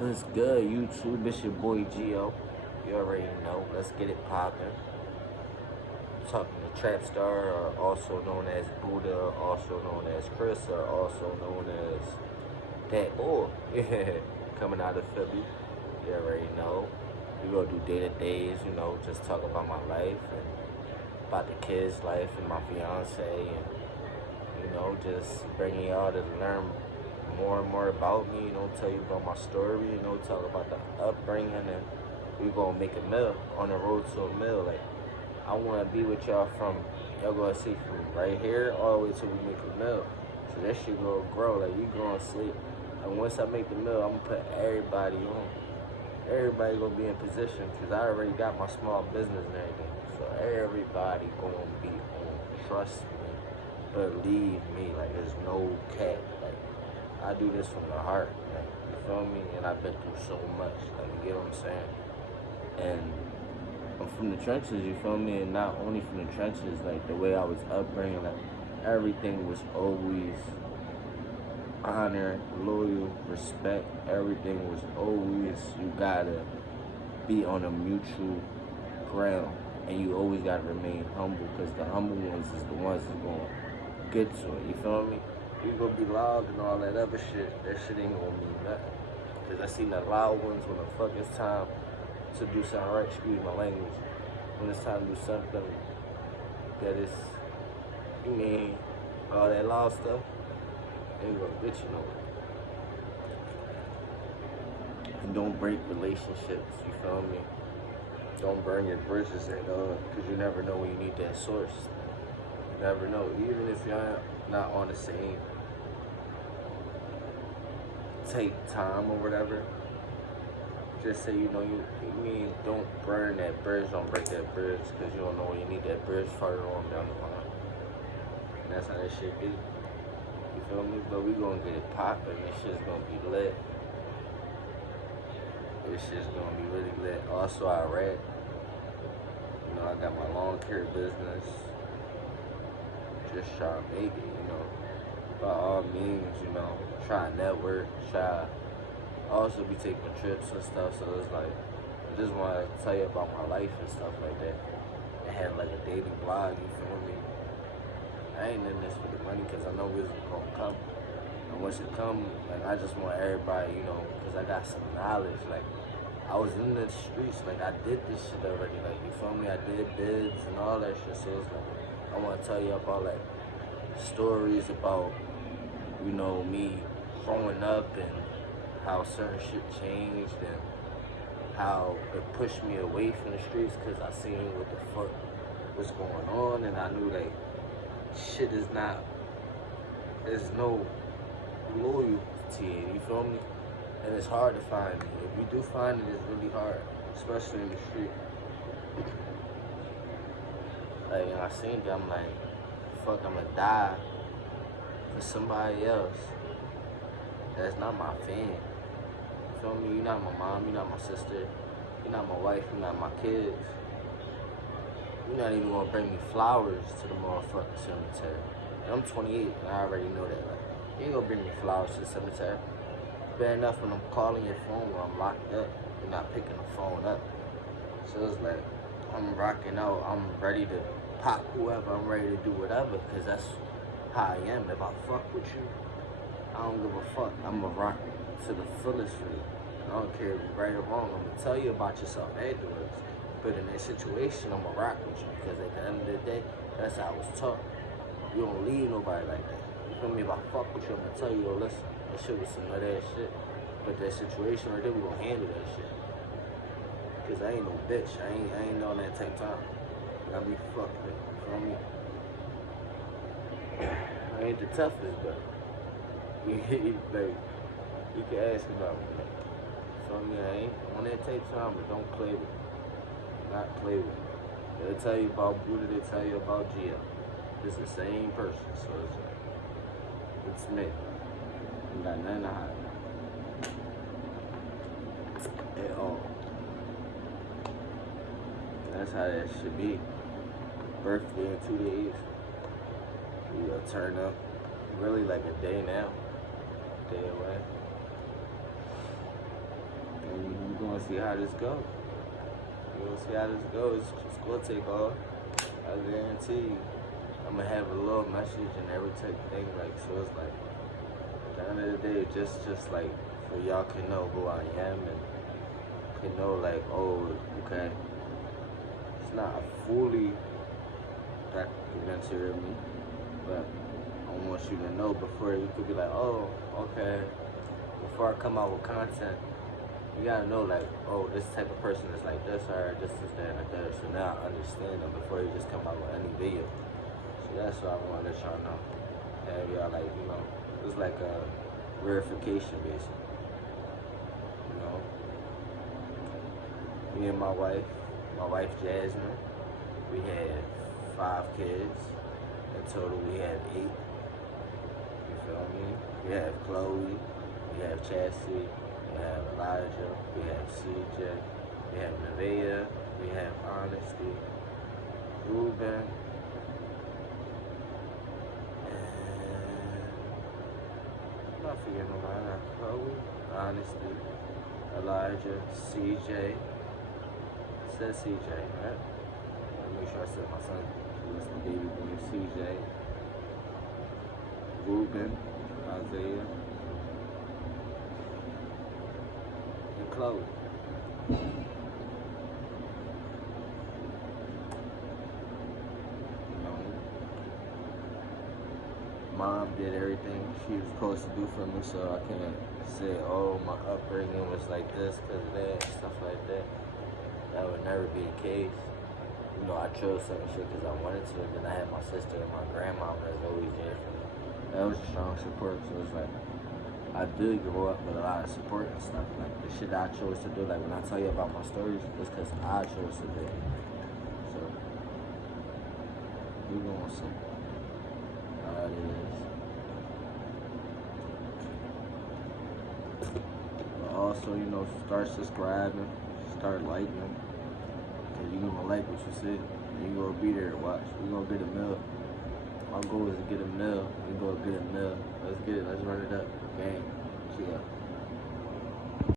What's good, YouTube? It's your boy Gio. You already know. Let's get it poppin'. Talking to Trap Star, or also known as Buddha, also known as Chris, or also known as That Boy. Yeah, coming out of Philly. You already know. We gonna do day to days, just talk about my life and about the kids' life and my fiance, and just bringing y'all to learn more and more about me, tell you about my story, talk about the upbringing, and we gonna make a meal on the road to a meal. Like, I wanna be with y'all from, y'all gonna see from right here all the way till we make a meal. So that shit gonna grow, like you gonna sleep. And once I make the meal, I'm gonna put everybody on. Everybody gonna be in position, cause I already got my small business and everything. So everybody gonna be on. Trust me. Believe me, like there's no cap. Like, I do this from the heart, like, you feel me? And I've been through so much, like, you get what I'm saying? And I'm from the trenches, you feel me? And not only from the trenches, like the way I was upbringing, like everything was always honor, loyal, respect. Everything was always, you gotta be on a mutual ground. And you always gotta remain humble, because the humble ones is the ones that's gonna get to it, you feel me? You gonna be loud and all that other shit, that shit ain't gonna mean nothing. Cause I seen the loud ones when the fuck it's time to do something right, excuse my language. When it's time to do something that is, you mean, all that loud stuff, ain't gonna get you nowhere. And don't break relationships, you feel me? Don't burn your bridges at all, cause you never know when you need that source. You never know, even if you're not on the same take time or whatever. Just say, you mean, don't burn that bridge, don't break that bridge, because you don't know when you need that bridge further on down the line. And that's how that shit be. You feel me? But we gonna get it poppin'. This shit's gonna be lit. This shit's gonna be really lit. Also, I rap. I got my lawn care business. Just try to make it, by all means, try to network, try also be taking trips and stuff. So it's like, I just want to tell you about my life and stuff like that. And have like a daily blog, you feel me? I ain't in this for the money, because I know it's gonna come. And once it come, like, I just want everybody, because I got some knowledge. Like, I was in the streets, like, I did this shit already. Like, you feel me? I did bids and all that shit. So it's like, I want to tell you about, like, stories about, me growing up and how certain shit changed and how it pushed me away from the streets, because I seen what the fuck was going on, and I knew, like, shit is not, there's no loyalty, you feel me? And it's hard to find it. If you do find it, it's really hard, especially in the street. Like, and I seen it, I'm like, fuck, I'ma die for somebody else that's not my fan. You feel me? You're not my mom, you're not my sister, you're not my wife, you're not my kids. You're not even gonna bring me flowers to the motherfucking cemetery. And I'm 28 and I already know that. Like, you ain't gonna bring me flowers to the cemetery. Bad enough when I'm calling your phone while I'm locked up, you're not picking the phone up. So it's like, I'm rocking out, I'm ready to pop whoever, I'm ready to do whatever, because that's how I am. If I fuck with you, I don't give a fuck. I'm gonna rock to the fullest for you. I don't care if you're right or wrong. I'm gonna tell you about yourself afterwards. But in that situation, I'm gonna rock with you, because at the end of the day, that's how I was taught. You don't leave nobody like that. You feel me? If I fuck with you, I'm gonna tell you, yo, listen, that shit was some of that shit. But that situation right there, we gonna handle that shit. Cause I ain't no bitch. I ain't on that type time. I be fucked with. You feel me? I ain't the toughest, but like, you can ask about me. Like, you feel me? I ain't on that type time, but don't play with me. Not play with me. They'll tell you about Buddha, they tell you about Gio. It's the same person, so it's like, it's me. You got nothing to hide. At all. That's how that should be. Birthday in 2 days. We gonna turn up. Really like a day now. Day away. see how this goes. We'll see how this goes. It's gonna take off. I guarantee you. I'm gonna have a little message and every type of thing, like, so it's like, at the end of the day, just like, for y'all can know who I am and can know, like, oh, okay, it's not a fully documentary of me, but I want you to know before you could be like, oh, okay, before I come out with content, you gotta know, like, oh, this type of person is like this, or this is that, or that, so now I understand them before you just come out with any video. So that's what I want to let y'all know. And y'all, like, you know, it's like a verification, basically. You know, me and my wife Jasmine, we had 5 kids. In total, we had 8. You feel me? We have Chloe, we have Chassie, we have Elijah, we have CJ, we have Nevaeh, we have Honesty, Ruben, I'm not forgetting nobody. I got Chloe, Honesty, Elijah, CJ. It says CJ, right? Let me make sure I said my son. That's the baby boy, CJ. Ruben, Isaiah, and Chloe. Mom did everything she was supposed to do for me, so I can't say, oh, my upbringing was like this because of that, stuff like that. That would never be the case. You know, I chose certain shit because I wanted to, and then I had my sister and my grandma that's always there for me. That was a strong support, so it's like, I did grow up with a lot of support and stuff. Like, the shit that I chose to do, like, when I tell you about my stories, it's because I chose to do it. So, we gonna see. How it is. But also, you know, start subscribing, start liking. Cause you gonna like what you see. You gonna be there to watch. We gonna get a mill. My goal is to get a mill. We gonna get a mill. Let's get it. Let's run it up. Gang. Chill.